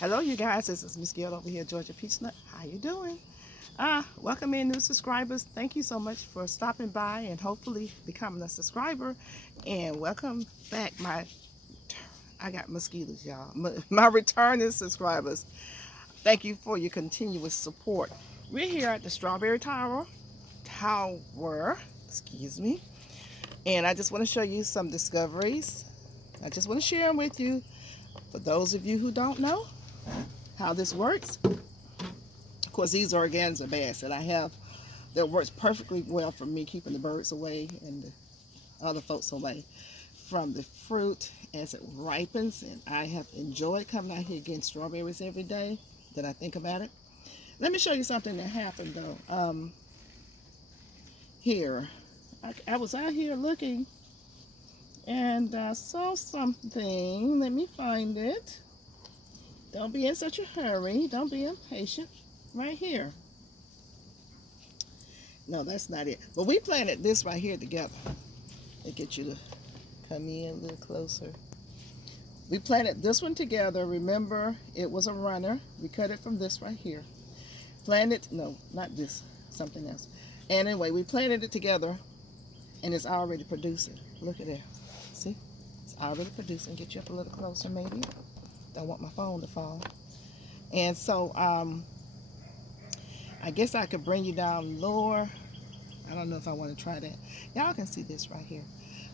Hello, you guys. This is Miss Gail over here, Georgia Peachnut. How you doing? Welcome in new subscribers. Thank you so much for stopping by and hopefully becoming a subscriber. And welcome back, I got mosquitoes, y'all. My returning subscribers. Thank you for your continuous support. We're here at the Strawberry Tower, excuse me. And I just want to show you some discoveries. I just want to share them with you. For those of you who don't know how this works, of course, these are organza bags that I have that works perfectly well for me, keeping the birds away and the other folks away from the fruit as it ripens. And I have enjoyed coming out here getting strawberries every day that I think about it. Let me show you something that happened though. Here, I was out here looking and I saw something. Let me find it. Don't be in such a hurry. Don't be impatient. Right here. No, that's not it. But we planted this right here together. Let get you to come in a little closer. We planted this one together. Remember, it was a runner. We cut it from this right here. Planted, no, not this, something else. And anyway, we planted it together and it's already producing. Look at that. See? It's already producing. Get you up a little closer maybe. Don't want my phone to fall. And so, I guess I could bring you down lower. I don't know if I want to try that. Y'all can see this right here.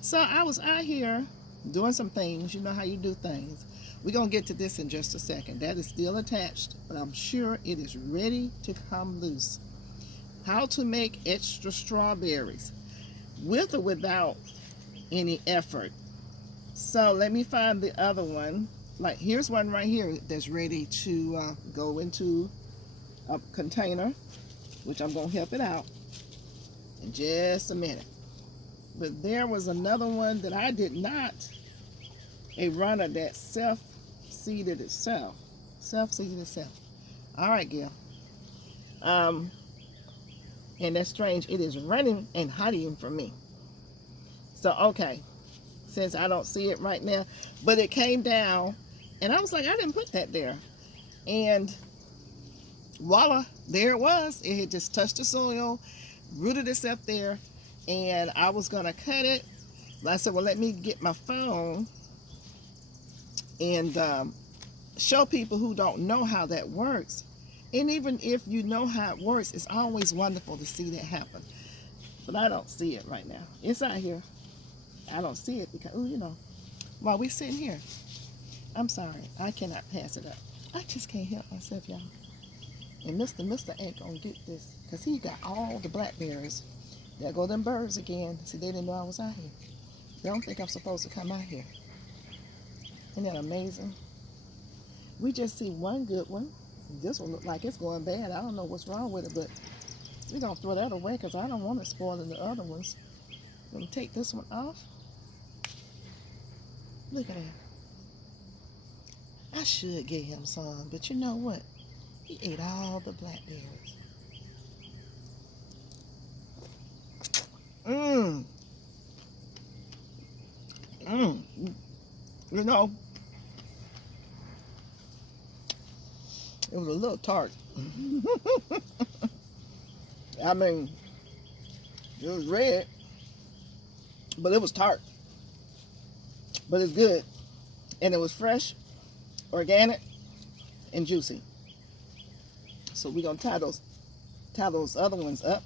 So I was out here doing some things. You know how you do things. We're going to get to this in just a second. That is still attached, but I'm sure it is ready to come loose. How to make extra strawberries with or without any effort. So let me find the other one. Like here's one right here that's ready to go into a container, which I'm going to help it out in just a minute. But there was another one that I did not, a runner that self-seeded itself. All right, Gail. And that's strange. It is running and hiding from me. So, okay. Since I don't see it right now. But it came down, and I was like, I didn't put that there. And voila, there it was. It had just touched the soil, rooted itself there, and I was going to cut it. But I said, well, let me get my phone and show people who don't know how that works. And even if you know how it works, it's always wonderful to see that happen. But I don't see it right now. It's out here. I don't see it because, ooh, you know, while we sitting here, I'm sorry, I cannot pass it up. I just can't help myself, y'all. And Mr. ain't gonna get this because he got all the blackberries. There go them birds again. See, they didn't know I was out here. They don't think I'm supposed to come out here. Isn't that amazing? We just see one good one. This one look like it's going bad. I don't know what's wrong with it, but we're gonna throw that away because I don't want it spoiling the other ones. I'm gonna take this one off. Look at that. I should get him some, but you know what? He ate all the blackberries. You know, it was a little tart. I mean, it was red, but it was tart. But it's good. And it was fresh, organic, and juicy. So we're going to tie those other ones up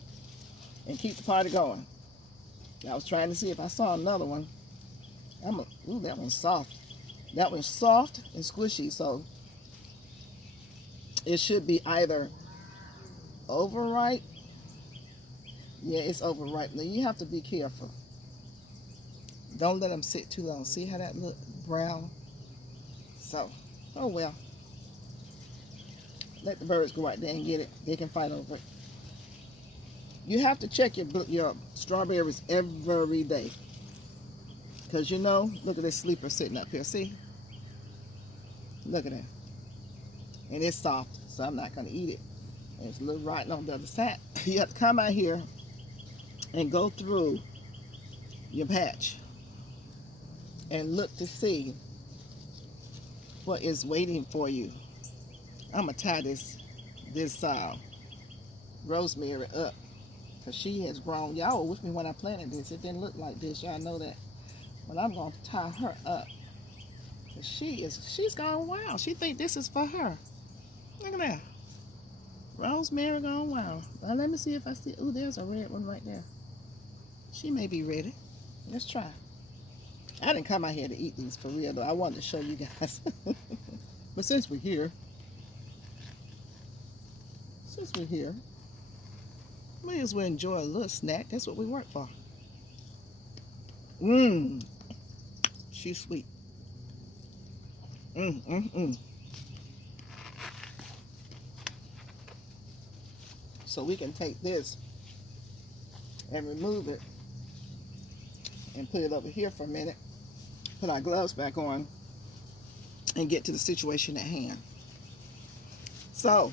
and keep the party going. I was trying to see if I saw another one. Ooh, that one's soft. That one's soft and squishy, so it should be either overripe. Yeah, it's overripe. Now you have to be careful. Don't let them sit too long. See how that look brown? So, oh well. Let the birds go out there and get it. They can fight over it. You have to check your strawberries every day. Because you know, look at this sleeper sitting up here. See? Look at that. And it's soft, so I'm not going to eat it. And it's a little rotten on the other side. You have to come out here and go through your patch and look to see what is waiting for you. I'm gonna tie this rosemary up because she has grown. Y'all were with me when I planted this. It didn't look like this. Y'all know that. But I'm gonna tie her up. She's gone wild. She think this is for her. Look at that. Rosemary gone wild. Now let me see if I see. Ooh, there's a red one right there. She may be ready. Let's try. I didn't come out here to eat these for real though. I wanted to show you guys. But since we're here, may as well enjoy a little snack. That's what we work for. Mmm. She's sweet. So we can take this and remove it and put it over here for a minute. Put our gloves back on and get to the situation at hand. So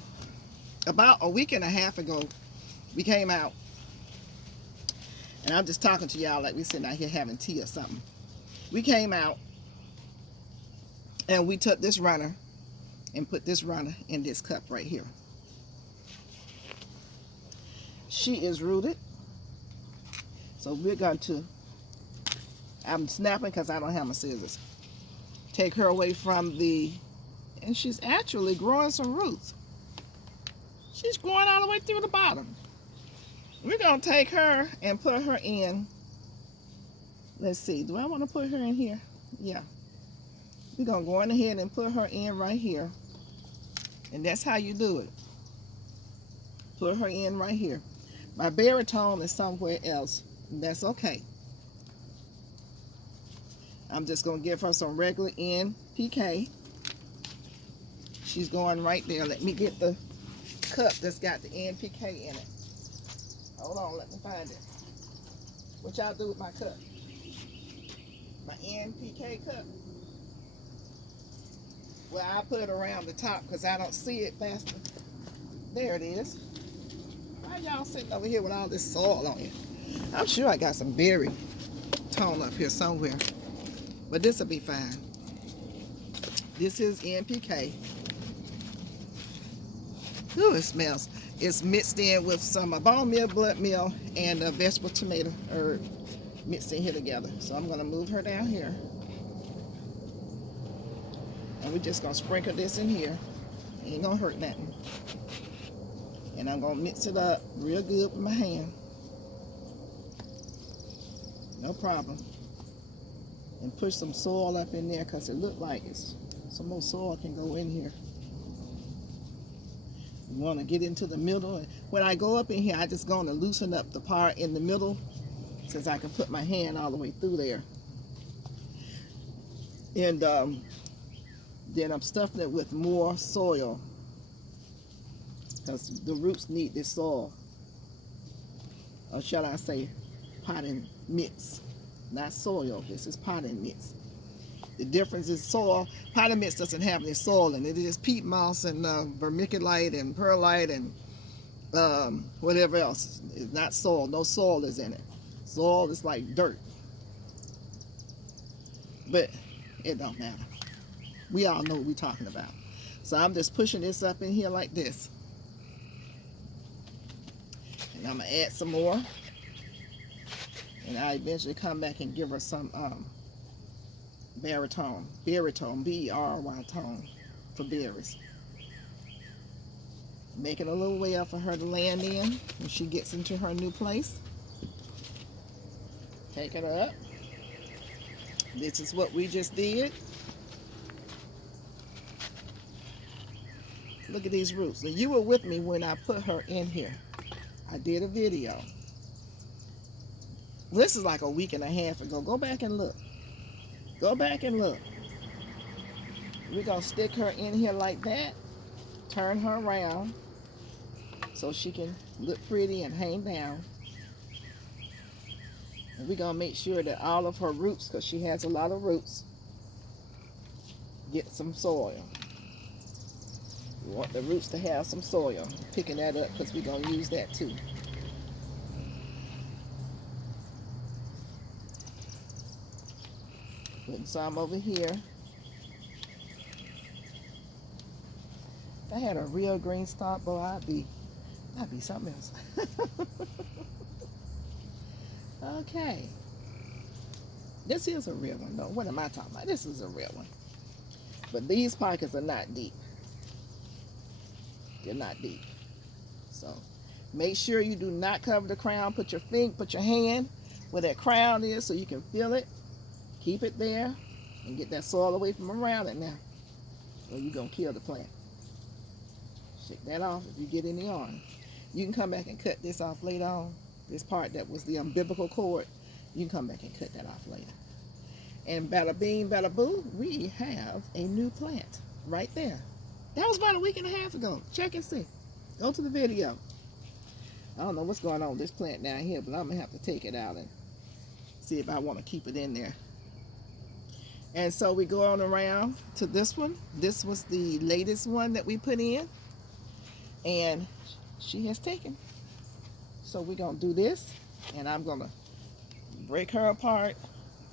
about a week and a half ago, we came out, and I'm just talking to y'all like we sitting out here having tea or something. We came out and we took this runner and put this runner in this cup right here. She is rooted, so we're going to, I'm snapping because I don't have my scissors, take her away from the, and she's actually growing some roots. She's growing all the way through the bottom. We're going to take her and put her in, let's see, do I want to put her in here? Yeah. We're going to go on ahead and put her in right here. And that's how you do it. Put her in right here. My baritone is somewhere else, and that's okay. I'm just going to give her some regular NPK. She's going right there. Let me get the cup that's got the NPK in it. Hold on, let me find it. What y'all do with my cup? My NPK cup? Well, I put it around the top because I don't see it faster. There it is. Why y'all sitting over here with all this soil on you? I'm sure I got some berry tone up here somewhere. But this will be fine. This is NPK. Ooh, it smells. It's mixed in with some bone meal, blood meal, and a vegetable tomato herb mixed in here together. So I'm going to move her down here. And we're just going to sprinkle this in here. Ain't going to hurt nothing. And I'm going to mix it up real good with my hand. No problem. And push some soil up in there because it looked like some more soil can go in here. You want to get into the middle. When I go up in here, I just going to loosen up the part in the middle since I can put my hand all the way through there. And then I'm stuffing it with more soil because the roots need this soil. Or shall I say potting mix. Not soil, this is potting mix. The difference is soil. Potting mix doesn't have any soil in it. It is peat moss and vermiculite and perlite and whatever else. It's not soil. No soil is in it. Soil is like dirt. But it don't matter. We all know what we're talking about. So I'm just pushing this up in here like this. And I'm going to add some more. And I eventually come back and give her some baritone, B-E-R-Y tone for berries. Making a little way up for her to land in when she gets into her new place. Take it up. This is what we just did. Look at these roots. Now, you were with me when I put her in here. I did a video. This is like a week and a half ago. Go back and look. Go back and look. We're going to stick her in here like that. Turn her around so she can look pretty and hang down. And we're going to make sure that all of her roots, because she has a lot of roots, get some soil. We want the roots to have some soil. Picking that up because we're going to use that too. Putting some over here. I had a real green stalk, boy, I'd be something else. Okay. This is a real one, though. What am I talking about? This is a real one. But these pockets are not deep. They're not deep. So make sure you do not cover the crown. Put your hand where that crown is so you can feel it. Keep it there and get that soil away from around it now, or you're going to kill the plant. Shake that off if you get any on. You can come back and cut this off later on. This part that was the umbilical cord, you can come back and cut that off later. And bada bing, bada boo, we have a new plant right there. That was about a week and a half ago. Check and see. Go to the video. I don't know what's going on with this plant down here, but I'm going to have to take it out and see if I want to keep it in there. And so we go on around to this one. This was the latest one that we put in. And she has taken. So we're going to do this. And I'm going to break her apart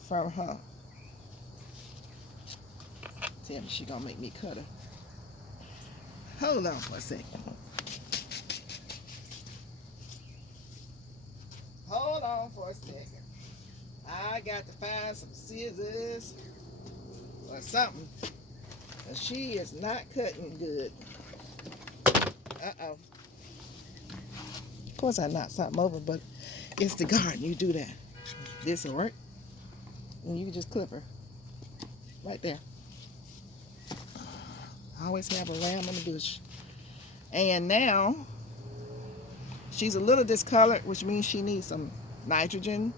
from her. Tell me she's going to make me cut her. Hold on for a second. Hold on for a second. I got to find some scissors or something. Because she is not cutting good. Uh-oh. Of course I knocked something over, but it's the garden. You do that. This will work. And you can just clip her. Right there. I always have a lamb in the bush. And now, she's a little discolored, which means she needs some nitrogen.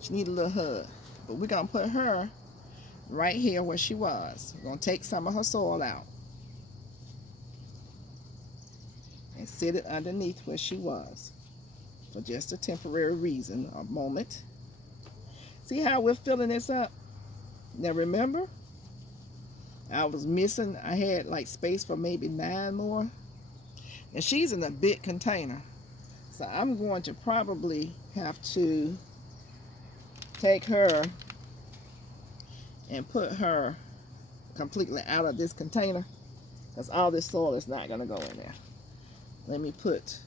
She needs a little hug. But we're going to put her right here where she was. We're going to take some of her soil out. And sit it underneath where she was. For just a temporary reason, a moment. See how we're filling this up? Now remember, I was missing, I had like space for maybe 9 more. And she's in a big container. So I'm going to probably have to take her and put her completely out of this container. Because all this soil is not going to go in there. Let me put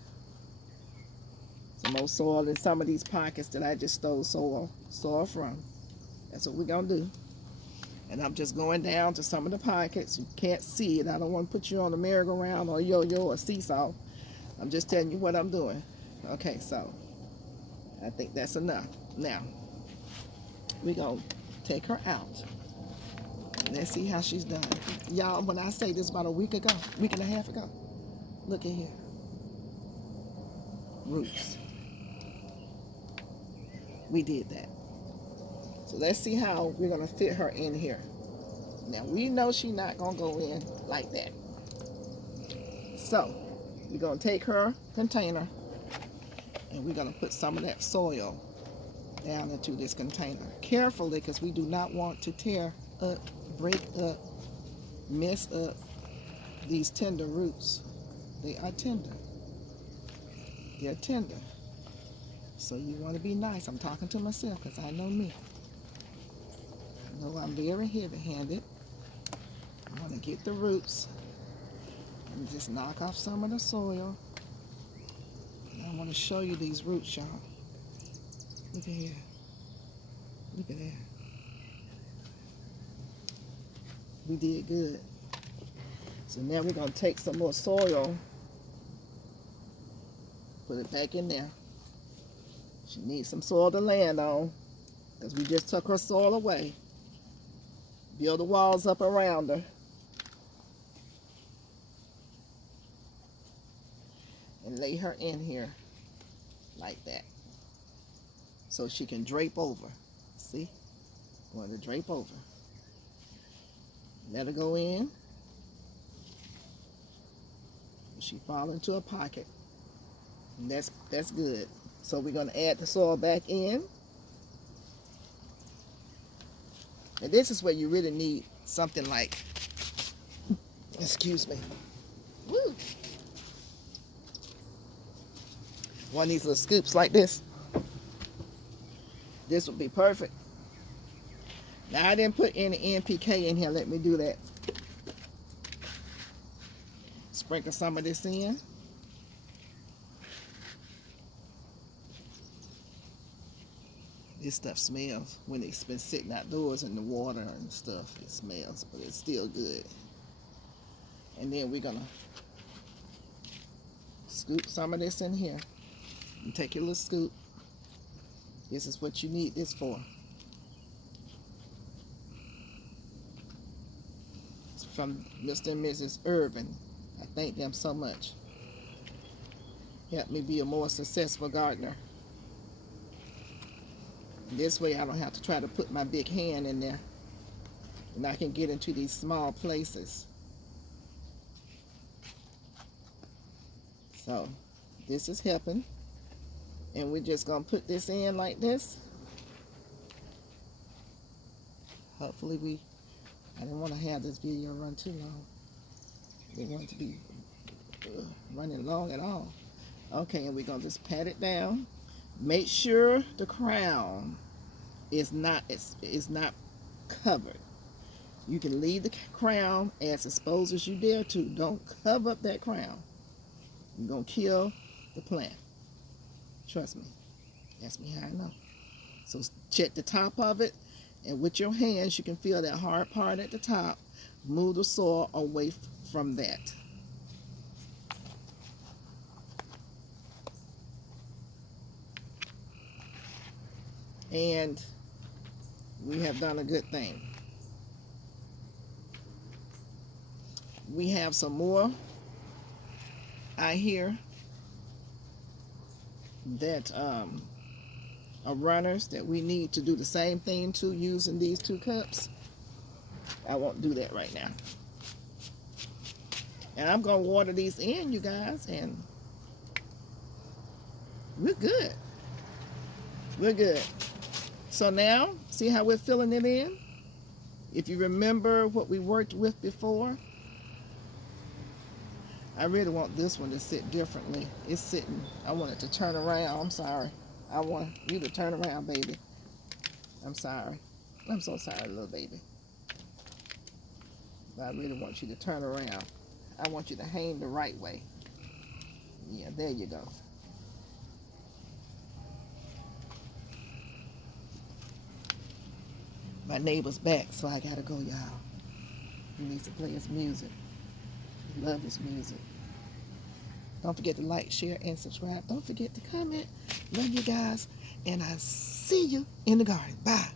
some more soil in some of these pockets that I just stole soil from. That's what we're going to do. And I'm just going down to some of the pockets. You can't see it. I don't want to put you on a merry-go-round or yo-yo or seesaw. I'm just telling you what I'm doing. Okay, so I think that's enough. Now, we're going to take her out. Let's see how she's done. Y'all, when I say this about a week and a half ago, look at here. Roots. We did that. So let's see how we're going to fit her in here. Now, we know she's not going to go in like that. So, we're going to take her container and we're going to put some of that soil down into this container. Carefully, because we do not want to tear up, break up, mess up these tender roots. They are tender. They're tender. So you want to be nice. I'm talking to myself because I know me. I know I'm very heavy-handed. I want to get the roots and just knock off some of the soil. And I want to show you these roots, y'all. Look at here. Look at that. We did good. So now we're going to take some more soil, put it back in there. She needs some soil to land on because we just took her soil away. Build the walls up around her. And lay her in here like that. So she can drape over. See? Going to drape over. Let her go in. She fall into a pocket. And that's good. So we're going to add the soil back in. And this is where you really need something like, excuse me, woo, one of these little scoops like this. This would be perfect. Now I didn't put any NPK in here. Let me do that. sprinkle some of this in. This stuff smells when it's been sitting outdoors in the water and stuff. It smells, but it's still good. And then we're gonna scoop some of this in here. And take your little scoop. This is what you need this for. It's from Mr. and Mrs. Irvin. I thank them so much. Helped me be a more successful gardener. This way I don't have to try to put my big hand in there. And I can get into these small places. So this is helping. And we're just going to put this in like this. Hopefully I didn't want to have this video run too long. I didn't want it to be running long at all. Okay, and we're going to just pat it down. Make sure the crown is not covered. You can leave the crown as exposed as you dare to. Don't cover up that crown. You're going to kill the plant. Trust me. Ask me how I know. So check the top of it, and with your hands you can feel that hard part at the top. Move the soil away from that. And we have done a good thing. We have some more out here that are runners that we need to do the same thing to using these 2 cups. I won't do that right now. And I'm going to water these in, you guys, and we're good. We're good. So now, see how we're filling it in? If you remember what we worked with before, I really want this one to sit differently. It's sitting, I want it to turn around. I'm sorry. I want you to turn around, baby. I'm sorry. I'm so sorry, little baby. But I really want you to turn around. I want you to hang the right way. Yeah, there you go. My neighbor's back, so I gotta go, y'all. He needs to play his music. He loves his music. Don't forget to like, share, and subscribe. Don't forget to comment. Love you guys, and I'll see you in the garden. Bye.